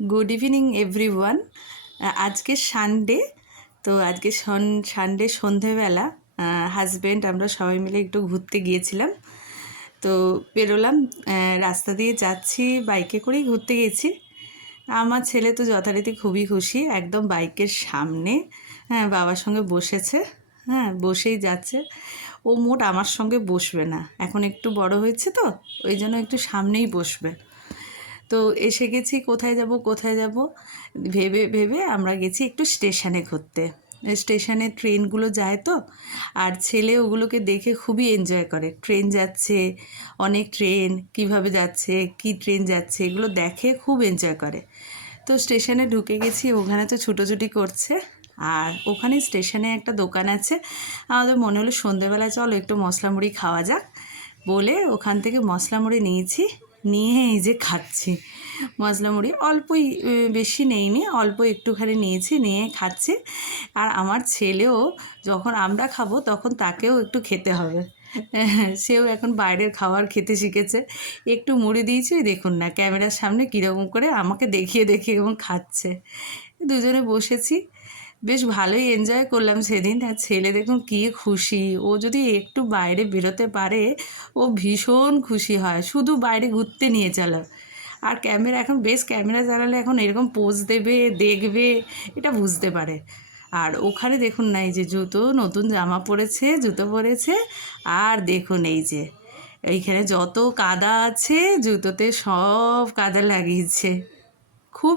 Good evening everyone. আজকে Sunday, তো আজকে সানডে সন্ধেবেলা হাজব্যান্ড আমরা সবাই মিলে একটু ঘুরতে গিয়েছিলাম। তো বেরোলাম, রাস্তা দিয়ে যাচ্ছি, বাইকে করেই ঘুরতে গেছি। আমার ছেলে তো যথারীতি খুবই খুশি, একদম বাইকের সামনে বাবার সঙ্গে বসেছে, বসেই যাচ্ছে। ও মোট আমার সঙ্গে বসবে না, এখন একটু বড় হয়েছে তো ওই জন্য একটু সামনেই বসবে। তো এসে গেছি, কোথায় যাব ভেবে ভেবে আমরা গেছি একটু স্টেশনে ঘুরতে। স্টেশনে ট্রেনগুলো যায় তো, আর ছেলে ওগুলোকে দেখে খুবই এনজয় করে। ট্রেন যাচ্ছে, অনেক ট্রেন কীভাবে যাচ্ছে, কি ট্রেন যাচ্ছে, এগুলো দেখে খুব এনজয় করে। তো স্টেশনে ঢুকে গেছি, ওখানে তো ছুটোছুটি করছে। আর ওখানে স্টেশনে একটা দোকান আছে, আমাদের মনে হলো সন্ধেবেলা চলো একটু মশলা মুড়ি খাওয়া যাক বলে ওখান থেকে মশলা মুড়ি নিয়েছি, নিয়ে এই যে খাচ্ছি। মশলা মুড়ি অল্পই, বেশি নেইনি, অল্প একটুখানি নিয়েছি, নিয়ে খাচ্ছি। আর আমার ছেলেও যখন আমরা খাবো তখন তাকেও একটু খেতে হবে। সেও এখন বাইরের খাবার খেতে শিখেছে। একটু মুড়ি দিয়েছি, দেখুন না ক্যামেরার সামনে কীরকম করে আমাকে দেখিয়ে দেখিয়ে এবং খাচ্ছে। দুজনে বসেছি, বেশ ভালোই এনজয় করলাম সেদিন। আর ছেলে দেখুন কী খুশি, ও যদি একটু বাইরে বেরোতে পারে ও ভীষণ খুশি হয়, শুধু বাইরে ঘুরতে নিয়ে চলো। আর ক্যামেরা এখন বেশ, ক্যামেরা চালালে এখন এরকম পোজ দেবে, দেখবে, এটা বুঝতে পারে। আর ওখানে দেখুন না, এই যে জুতো, নতুন জামা পরেছে, জুতো পরেছে। আর দেখুন এই যে এইখানে যত কাদা আছে জুতোতে সব কাদা লাগিয়েছে, খুব